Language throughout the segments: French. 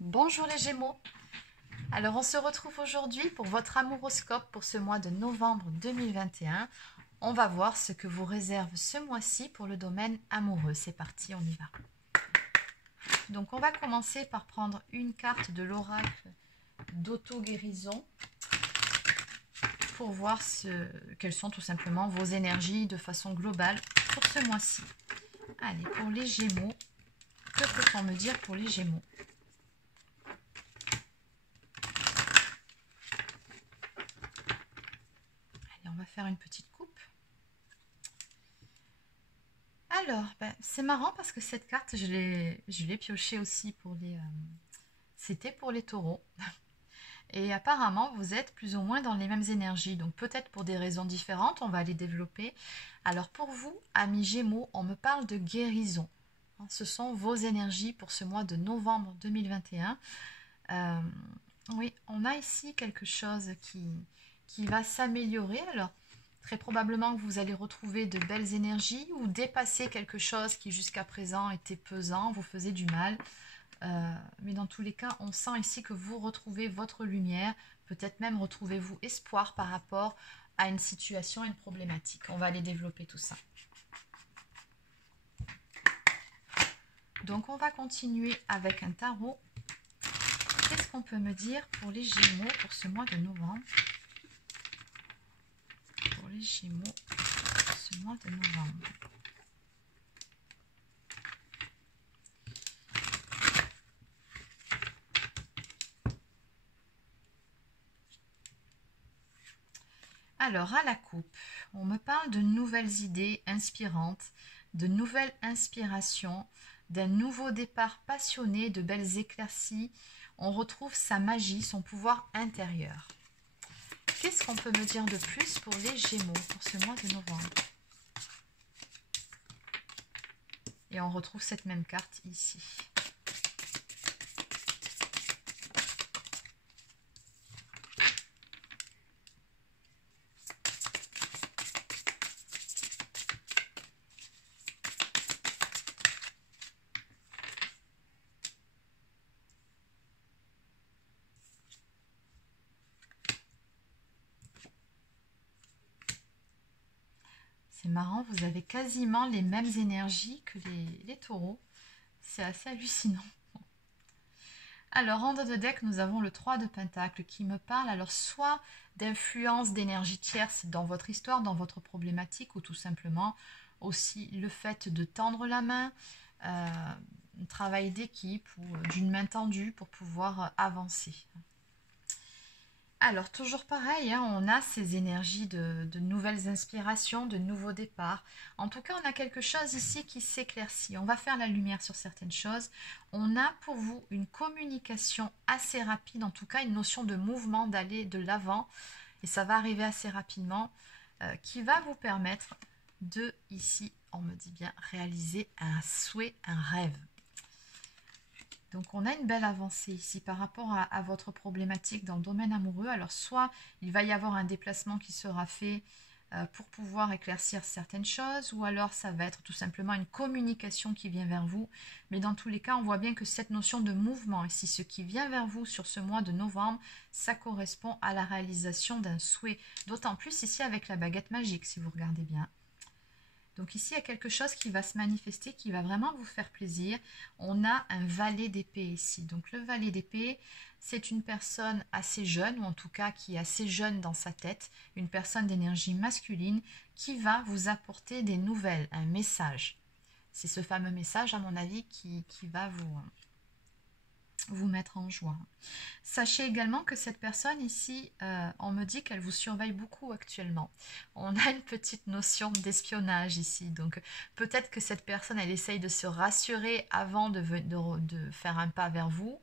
Bonjour les Gémeaux. Alors on se retrouve aujourd'hui pour votre amouroscope pour ce mois de novembre 2021. On va voir ce que vous réserve ce mois-ci pour le domaine amoureux. C'est parti, on y va. Donc on va commencer par prendre une carte de l'oracle d'auto-guérison pour voir quelles sont tout simplement vos énergies de façon globale pour ce mois-ci. Allez, pour les Gémeaux, que peut-on me dire pour les Gémeaux ? On va faire une petite coupe. Alors, c'est marrant parce que cette carte, je l'ai piochée aussi pour les... C'était pour les taureaux. Et apparemment, vous êtes plus ou moins dans les mêmes énergies. Donc peut-être pour des raisons différentes, on va les développer. Alors pour vous, amis Gémeaux, on me parle de guérison. Ce sont vos énergies pour ce mois de novembre 2021. Oui, on a ici quelque chose qui va s'améliorer. Alors, très probablement que vous allez retrouver de belles énergies ou dépasser quelque chose qui jusqu'à présent était pesant, vous faisait du mal. Mais dans tous les cas, on sent ici que vous retrouvez votre lumière. Peut-être même retrouvez-vous espoir par rapport à une situation, une problématique. On va aller développer tout ça. Donc, on va continuer avec un tarot. Qu'est-ce qu'on peut me dire pour les Gémeaux pour ce mois de novembre ? Pour les Gémeaux, ce mois de novembre. Alors, à la coupe, on me parle de nouvelles idées inspirantes, de nouvelles inspirations, d'un nouveau départ passionné, de belles éclaircies. On retrouve sa magie, son pouvoir intérieur. Qu'est-ce qu'on peut me dire de plus pour les Gémeaux pour ce mois de novembre? Et on retrouve cette même carte ici. C'est marrant, vous avez quasiment les mêmes énergies que les taureaux. C'est assez hallucinant. Alors, en dos de deck, nous avons le 3 de Pentacle qui me parle alors soit d'influence d'énergie tierce dans votre histoire, dans votre problématique, ou tout simplement aussi le fait de tendre la main, un travail d'équipe ou d'une main tendue pour pouvoir avancer. Alors, toujours pareil, hein, on a ces énergies de nouvelles inspirations, de nouveaux départs. En tout cas, on a quelque chose ici qui s'éclaircit. On va faire la lumière sur certaines choses. On a pour vous une communication assez rapide, en tout cas une notion de mouvement, d'aller de l'avant. Et ça va arriver assez rapidement, qui va vous permettre de, ici, on me dit bien, réaliser un souhait, un rêve. Donc, on a une belle avancée ici par rapport à votre problématique dans le domaine amoureux. Alors, soit il va y avoir un déplacement qui sera fait pour pouvoir éclaircir certaines choses, ou alors ça va être tout simplement une communication qui vient vers vous. Mais dans tous les cas, on voit bien que cette notion de mouvement ici, ce qui vient vers vous sur ce mois de novembre, ça correspond à la réalisation d'un souhait. D'autant plus ici avec la baguette magique, si vous regardez bien. Donc ici, il y a quelque chose qui va se manifester, qui va vraiment vous faire plaisir. On a un valet d'épée ici. Donc le valet d'épée, c'est une personne assez jeune, ou en tout cas qui est assez jeune dans sa tête, une personne d'énergie masculine qui va vous apporter des nouvelles, un message. C'est ce fameux message, à mon avis, qui va vous mettre en joie. Sachez également que cette personne ici, on me dit qu'elle vous surveille beaucoup actuellement. On a une petite notion d'espionnage ici, donc peut-être que cette personne, elle essaye de se rassurer avant de faire un pas vers vous.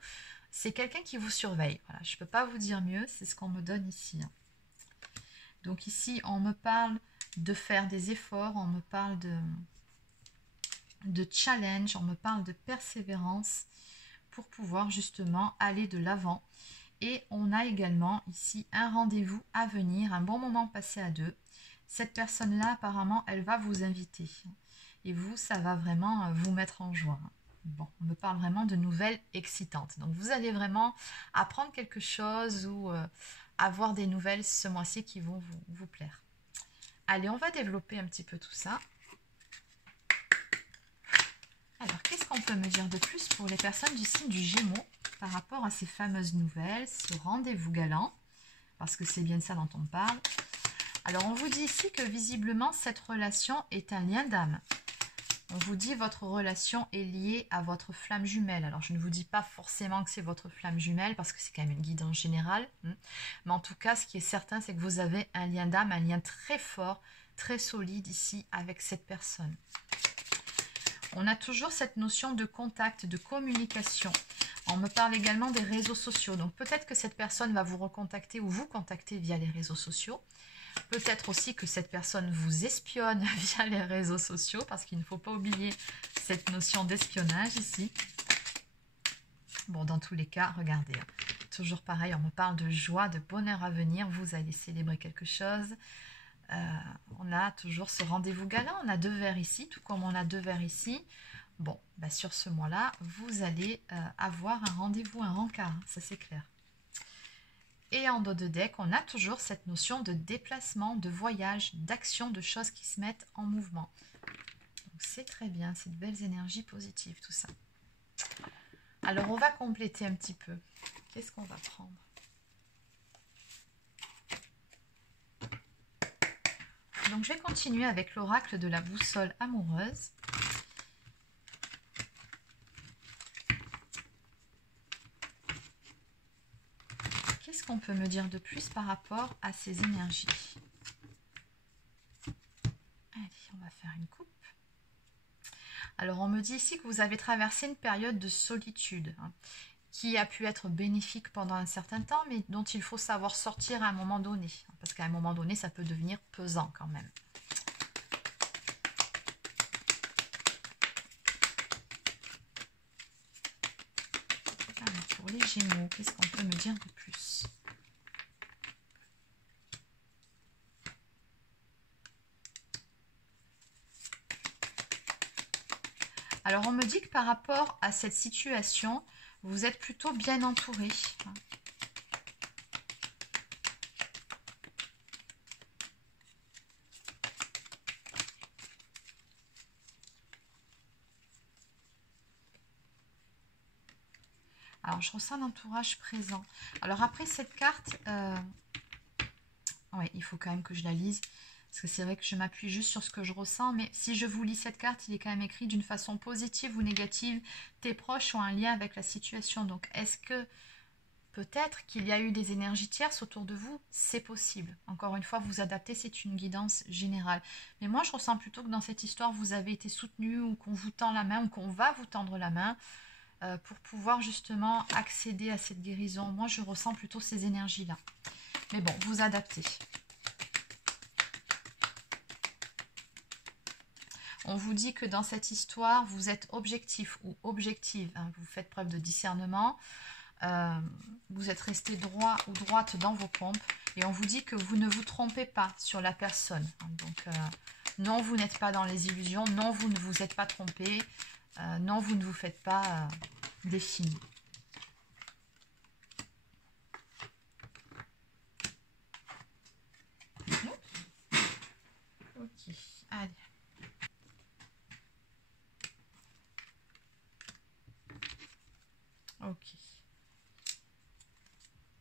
C'est quelqu'un qui vous surveille. Voilà, je ne peux pas vous dire mieux, c'est ce qu'on me donne ici. Donc ici, on me parle de faire des efforts, on me parle de challenge, on me parle de persévérance, pour pouvoir justement aller de l'avant. Et on a également ici un rendez-vous à venir, un bon moment passé à deux. Cette personne-là, apparemment, elle va vous inviter. Et vous, ça va vraiment vous mettre en joie. Bon, on me parle vraiment de nouvelles excitantes. Donc, vous allez vraiment apprendre quelque chose ou avoir des nouvelles ce mois-ci qui vont vous plaire. Allez, on va développer un petit peu tout ça. Alors, qu'est-ce qu'on peut me dire de plus pour les personnes du signe du Gémeaux par rapport à ces fameuses nouvelles, ce rendez-vous galant, parce que c'est bien de ça dont on parle. Alors, on vous dit ici que visiblement, cette relation est un lien d'âme. On vous dit votre relation est liée à votre flamme jumelle. Alors, je ne vous dis pas forcément que c'est votre flamme jumelle parce que c'est quand même une guidance générale. Mais en tout cas, ce qui est certain, c'est que vous avez un lien d'âme, un lien très fort, très solide ici avec cette personne. On a toujours cette notion de contact, de communication. On me parle également des réseaux sociaux. Donc, peut-être que cette personne va vous recontacter ou vous contacter via les réseaux sociaux. Peut-être aussi que cette personne vous espionne via les réseaux sociaux, parce qu'il ne faut pas oublier cette notion d'espionnage ici. Bon, dans tous les cas, regardez, toujours pareil, on me parle de joie, de bonheur à venir, vous allez célébrer quelque chose. On a toujours ce rendez-vous galant, on a 2 verres ici, tout comme on a 2 verres ici. Bon, bah sur ce mois-là, vous allez avoir un rendez-vous, un rencard, ça c'est clair. Et en dos de deck, on a toujours cette notion de déplacement, de voyage, d'action, de choses qui se mettent en mouvement. Donc c'est très bien, c'est de belles énergies positives tout ça. Alors on va compléter un petit peu. Qu'est-ce qu'on va prendre? Donc je vais continuer avec l'oracle de la boussole amoureuse. Qu'est-ce qu'on peut me dire de plus par rapport à ces énergies? Allez, on va faire une coupe. Alors, on me dit ici que vous avez traversé une période de solitude qui a pu être bénéfique pendant un certain temps, mais dont il faut savoir sortir à un moment donné. Parce qu'à un moment donné, ça peut devenir pesant quand même. Alors, pour les Gémeaux, qu'est-ce qu'on peut me dire de plus? Alors, on me dit que par rapport à cette situation, vous êtes plutôt bien entouré. Alors, je ressens l'entourage présent. Alors, après cette carte, ouais, il faut quand même que je la lise. Parce que c'est vrai que je m'appuie juste sur ce que je ressens. Mais si je vous lis cette carte, il est quand même écrit d'une façon positive ou négative. Tes proches ont un lien avec la situation. Donc, est-ce que peut-être qu'il y a eu des énergies tierces autour de vous? C'est possible. Encore une fois, vous adaptez, c'est une guidance générale. Mais moi, je ressens plutôt que dans cette histoire, vous avez été soutenu ou qu'on vous tend la main ou qu'on va vous tendre la main pour pouvoir justement accéder à cette guérison. Moi, je ressens plutôt ces énergies-là. Mais bon, vous adaptez. On vous dit que dans cette histoire, vous êtes objectif ou objective. Hein, vous faites preuve de discernement. Vous êtes resté droit ou droite dans vos pompes. Et on vous dit que vous ne vous trompez pas sur la personne. Hein, donc, non, vous n'êtes pas dans les illusions. Non, vous ne vous êtes pas trompé. Non, vous ne vous faites pas des films. Ok, allez. Ok.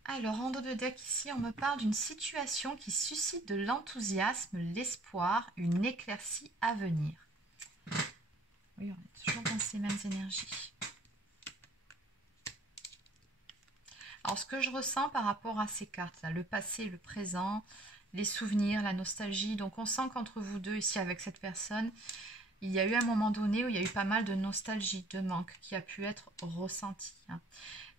Alors, en dos de deck ici, on me parle d'une situation qui suscite de l'enthousiasme, l'espoir, une éclaircie à venir. Oui, on est toujours dans ces mêmes énergies. Alors, ce que je ressens par rapport à ces cartes, là, le passé, le présent, les souvenirs, la nostalgie. Donc, on sent qu'entre vous deux, ici, avec cette personne, il y a eu un moment donné où il y a eu pas mal de nostalgie, de manque qui a pu être ressenti. Hein.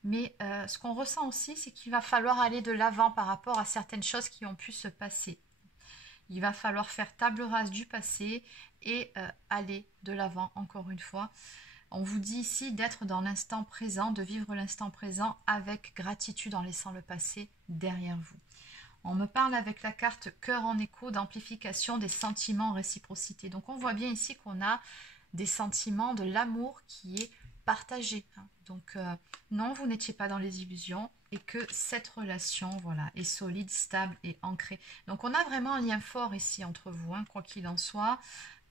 Mais ce qu'on ressent aussi, c'est qu'il va falloir aller de l'avant par rapport à certaines choses qui ont pu se passer. Il va falloir faire table rase du passé et aller de l'avant, encore une fois. On vous dit ici d'être dans l'instant présent, de vivre l'instant présent avec gratitude en laissant le passé derrière vous. On me parle avec la carte cœur en écho d'amplification des sentiments en réciprocité. Donc on voit bien ici qu'on a des sentiments, de l'amour qui est partagé. Hein. Donc, non, vous n'étiez pas dans les illusions et que cette relation, voilà, est solide, stable et ancrée. Donc, on a vraiment un lien fort ici entre vous, hein, quoi qu'il en soit.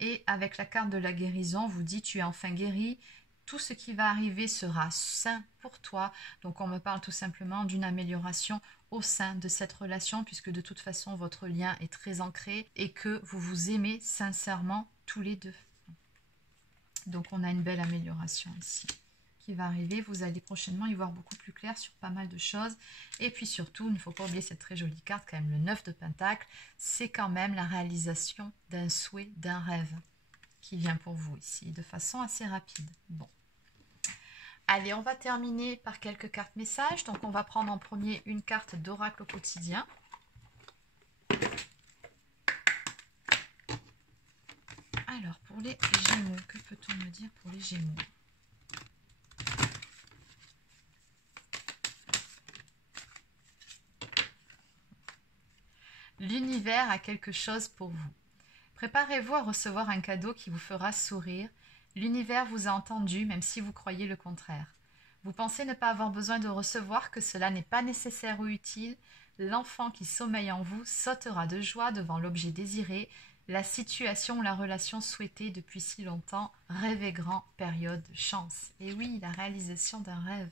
Et avec la carte de la guérison, vous dit, tu es enfin guéri. Tout ce qui va arriver sera sain pour toi. Donc, on me parle tout simplement d'une amélioration au sein de cette relation, puisque de toute façon, votre lien est très ancré et que vous vous aimez sincèrement tous les deux. Donc, on a une belle amélioration ici qui va arriver. Vous allez prochainement y voir beaucoup plus clair sur pas mal de choses. Et puis surtout, il ne faut pas oublier cette très jolie carte, quand même, le 9 de Pentacle. C'est quand même la réalisation d'un souhait, d'un rêve qui vient pour vous ici, de façon assez rapide. Bon. Allez, on va terminer par quelques cartes messages. Donc, on va prendre en premier une carte d'oracle au quotidien. Alors, pour les Gémeaux, que peut-on me dire pour les Gémeaux? L'univers a quelque chose pour vous. Préparez-vous à recevoir un cadeau qui vous fera sourire. L'univers vous a entendu, même si vous croyez le contraire. Vous pensez ne pas avoir besoin de recevoir, que cela n'est pas nécessaire ou utile. L'enfant qui sommeille en vous sautera de joie devant l'objet désiré, la situation ou la relation souhaitée depuis si longtemps. Rêvez grand, période de chance. Et oui, la réalisation d'un rêve.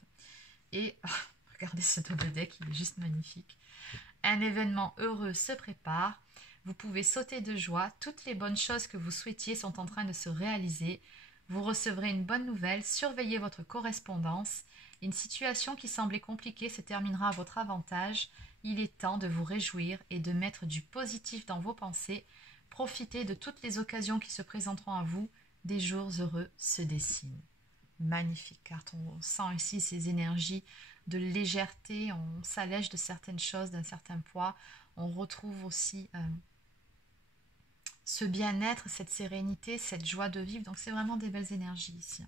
Et regardez ce double deck, il est juste magnifique. Un événement heureux se prépare. Vous pouvez sauter de joie. Toutes les bonnes choses que vous souhaitiez sont en train de se réaliser. Vous recevrez une bonne nouvelle. Surveillez votre correspondance. Une situation qui semblait compliquée se terminera à votre avantage. Il est temps de vous réjouir et de mettre du positif dans vos pensées. Profitez de toutes les occasions qui se présenteront à vous. Des jours heureux se dessinent. Magnifique carte. On sent ici ces énergies de légèreté. On s'allège de certaines choses, d'un certain poids. On retrouve aussi ce bien-être, cette sérénité, cette joie de vivre. Donc, c'est vraiment des belles énergies ici.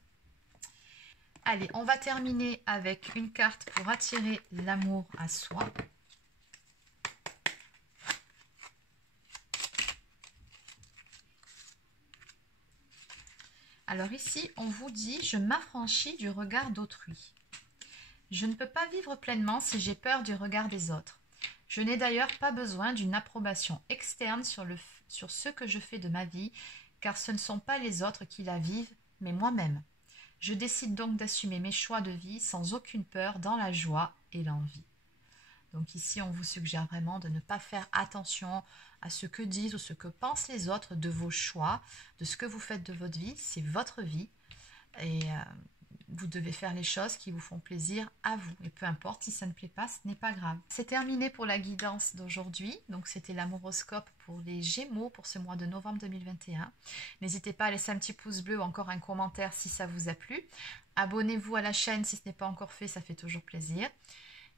Allez, on va terminer avec une carte pour attirer l'amour à soi. Alors ici, on vous dit « Je m'affranchis du regard d'autrui. Je ne peux pas vivre pleinement si j'ai peur du regard des autres. Je n'ai d'ailleurs pas besoin d'une approbation externe sur ce que je fais de ma vie, car ce ne sont pas les autres qui la vivent, mais moi-même. Je décide donc d'assumer mes choix de vie sans aucune peur, dans la joie et l'envie. » Donc ici, on vous suggère vraiment de ne pas faire attention à ce que disent ou ce que pensent les autres de vos choix, de ce que vous faites de votre vie. C'est votre vie et vous devez faire les choses qui vous font plaisir à vous. Et peu importe si ça ne plaît pas, ce n'est pas grave. C'est terminé pour la guidance d'aujourd'hui. Donc c'était l'amoroscope pour les Gémeaux pour ce mois de novembre 2021. N'hésitez pas à laisser un petit pouce bleu ou encore un commentaire si ça vous a plu. Abonnez-vous à la chaîne si ce n'est pas encore fait, ça fait toujours plaisir.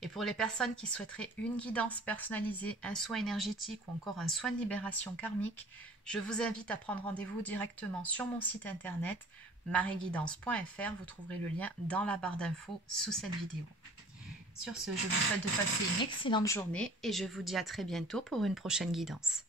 Et pour les personnes qui souhaiteraient une guidance personnalisée, un soin énergétique ou encore un soin de libération karmique, je vous invite à prendre rendez-vous directement sur mon site internet marieguidance.fr. Vous trouverez le lien dans la barre d'infos sous cette vidéo. Sur ce, je vous souhaite de passer une excellente journée et je vous dis à très bientôt pour une prochaine guidance.